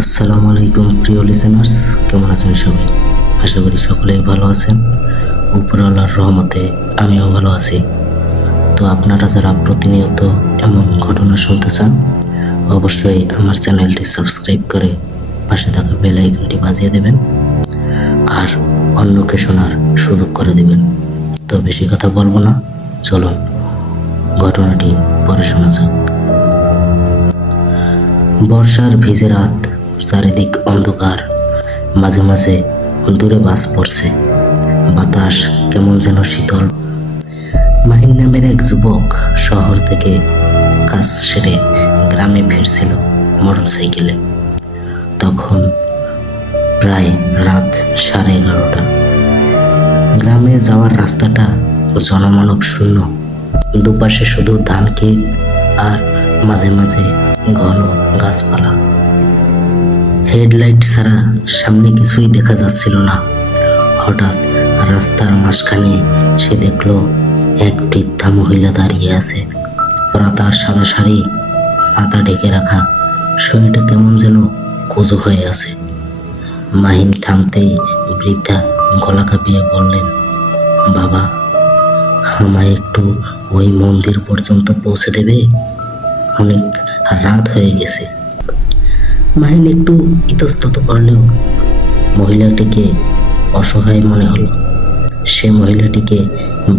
আসসালামু আলাইকুম প্রিয় লিসেনার্স, কেমন আছেন সবাই? আশা করি সকলেই ভালো আছেন। উপরওয়ালার রহমতে আমিও ভালো আছি। তো আপনারা যারা প্রতিনিয়ত এমন ঘটনা শুনতে চান, অবশ্যই আমার চ্যানেলটি সাবস্ক্রাইব করে পাশে থাকা বেল আইকনটি বাজিয়ে দেবেন আর অন্যকে শোনার সুযোগ করে দেবেন। তো বেশি কথা বলবো না, চলুন ঘটনাটি পরে শোনা যাক। বর্ষার ভিজে রাত, চারিদিক অন্ধকার, মাঝে মাঝে দূরে বাস পড়ছে, বাতাস কেমন যেন শীতল। মাহিন নামের এক যুবক শহর থেকে কাজ সেরে গ্রামে ফিরছিল মোটরসাইকেলে। তখন প্রায় রাত 11:30। গ্রামে যাওয়ার রাস্তাটা জনমানব শূন্য, দুপাশে শুধু ধান ক্ষেত আর মাঝে মাঝে ঘন গাছপালা। হেডলাইট ছাড়া সামনে কিছুই দেখা যাচ্ছিল না। হঠাৎ রাস্তার মাঝখানে সে দেখলো এক বৃদ্ধা মহিলা দাঁড়িয়ে আছে। ওরা তার সাদা শাড়ি, মাথা ঢেকে রাখা, শরীরটা কেমন যেন কুঁজো হয়ে আছে। মাহিন থামতেই বৃদ্ধা গলা কাঁপিয়ে বললেন, বাবা, আমায় একটু ওই মন্দির পর্যন্ত পৌঁছে দেবে? অনেক রাত হয়ে গেছে। মাহিন একটু ইতস্তত করলেও মহিলাটিকে অসহায় মনে হলো। সে মহিলাটিকে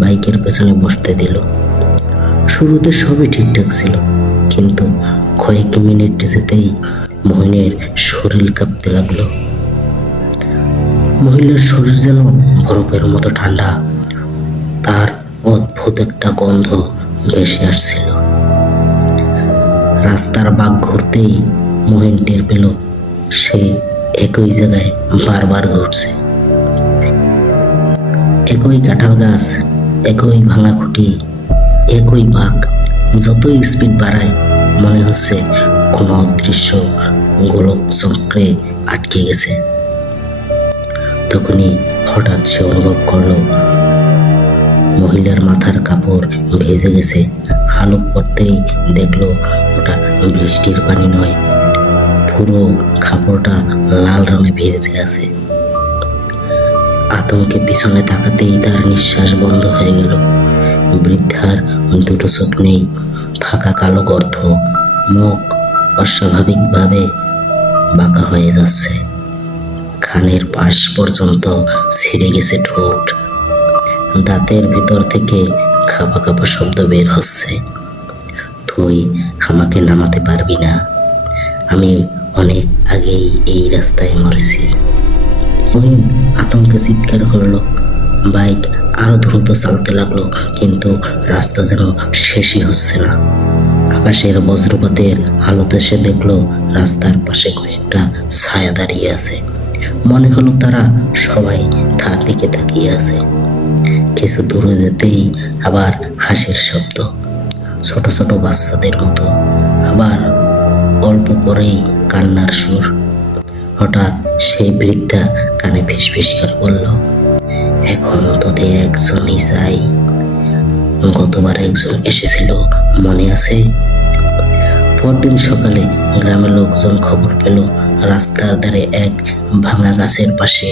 বাইকের পেছনে বসতে দিল। শুরুতে সবই ঠিকঠাক ছিল, কিন্তু কয়েক মিনিট যেতেই মহিনের শরীর কাঁপতে লাগলো। মহিলার শরীর যেন বরফের মতো ঠান্ডা, তার অদ্ভুত একটা গন্ধ ভেসে আসছিল। রাস্তার বাঁক ঘুরতেই মহিন টের পেল সে একই জায়গায় বারবার ঘুরছে। একই কাঁঠাল গাছ, একই ভাঙা খুঁটি, একই বাঁক। যতই স্পিড বাড়ায় মনে হচ্ছে কোনো অদৃশ্য গোলক চক্রে আটকে গেছে। তখনই হঠাৎ সে অনুভব করলো মহিলার মাথার কাপড় ভেজে গেছে। হালুক পড়তেই দেখলো ওটা বৃষ্টির পানি নয়, পুরো কাপড়টা লাল রঙে ভেজে আছে। আতঙ্কে পিছনে তাকাতেই তার নিঃশ্বাস বন্ধ হয়ে গেল। বৃদ্ধার দুটো চোখ নেই, ফাঁকা কালো গর্ত, মুখ অস্বাভাবিকভাবে বাঁকা হয়ে যাচ্ছে। কানের পাশ পর্যন্ত ছিঁড়ে গেছে ঠোঁট, দাঁতের ভিতর থেকে খাপা খাপা শব্দ বের হচ্ছে। তুই আমাকে নামাতে পারবি না, আমি অনেক আগেই এই রাস্তায় মরেছি। মহিন আতঙ্কে চিৎকার করলো। বাইক আরো দ্রুত চালতে লাগলো, কিন্তু রাস্তা যেন শেষই হচ্ছে না। আকাশের বজ্রপাতের আলোতে সে দেখলো রাস্তার পাশে কয়েকটা ছায়া দাঁড়িয়ে আছে। মনে হলো তারা সবাই তার দিকে তাকিয়ে আছে। কিছু দূরে যেতেই আবার হাসির শব্দ, ছোট ছোট বাচ্চাদের মতো। আবার অল্প পরেই কান্নার সুর। হঠাৎ সেই বৃদ্ধা কানে ফিসফিস করে বলল, এখন তোদের একজনই চাই। গতবার একজন এসেছিল, মনে আছে? পরদিন সকালে গ্রামের লোকজন খবর পেল রাস্তার ধারে এক ভাঙা গাছের পাশে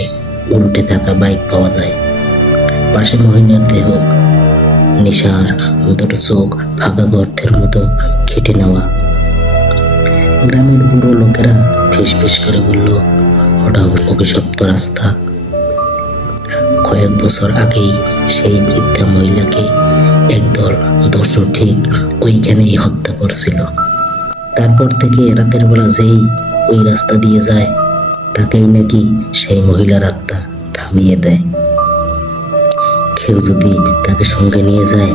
উল্টে থাকা বাইক পাওয়া যায়। পাশে মহিলার দেহ, নিশার দুটো চোখ ফাঁকা গর্তের মতো কেটে নেওয়া। গ্রামের বুড়ো লোকেরা ফিসফিস করে বলল, ওটা অভিশপ্ত রাস্তা। কয়েক বছর আগেই সেই বৃদ্ধা মহিলাকে একদল দস্যু ঠিক ওইখানেই হত্যা করেছিল। তারপর থেকে রাতের বেলা যেই ওই রাস্তা দিয়ে যায়, তাকেই নাকি সেই মহিলার আত্মা থামিয়ে দেয়। কেউ যদি তাকে সঙ্গে নিয়ে যায়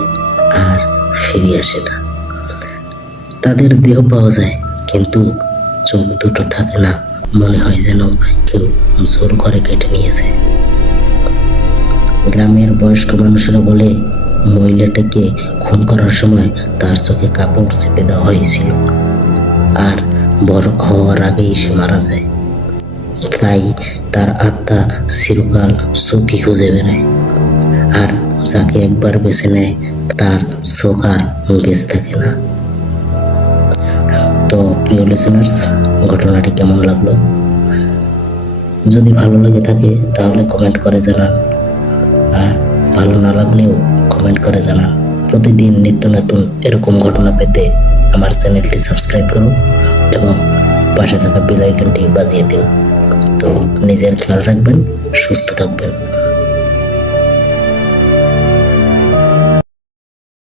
আর ফিরে আসে না। তাদের দেহ পাওয়া যায়, কিন্তু চোখ দুটো থাকে না, মনে হয় যেন কেউ জোর করে কেটে নিয়েছে। গ্রামের বয়স্ক মানুষেরা বলে মহিলাটাকে খুন করার সময় তার চোখে কাপড় চেপে দেওয়া হয়েছিল, আর বড় হওয়ার আগেই সে মারা যায়। তাই তার আত্মা চিরকাল চোখই খুঁজে বেড়ায়, আর যাকে একবার বেছে নেয় তার চোখ আর বেঁচে থাকে না। তো প্রিয় লিসেনার্স, ঘটনাটি কেমন লাগলো? যদি ভালো লেগে থাকে তাহলে কমেন্ট করে জানান, আর ভালো না লাগলেও কমেন্ট করে জানান। প্রতিদিন নিত্য নতুন এরকম ঘটনা পেতে আমার চ্যানেলটি সাবস্ক্রাইব করুন এবং পাশে থাকা বেল আইকনটি বাজিয়ে দিন। তো নিজের খেয়াল রাখবেন, সুস্থ থাকবেন।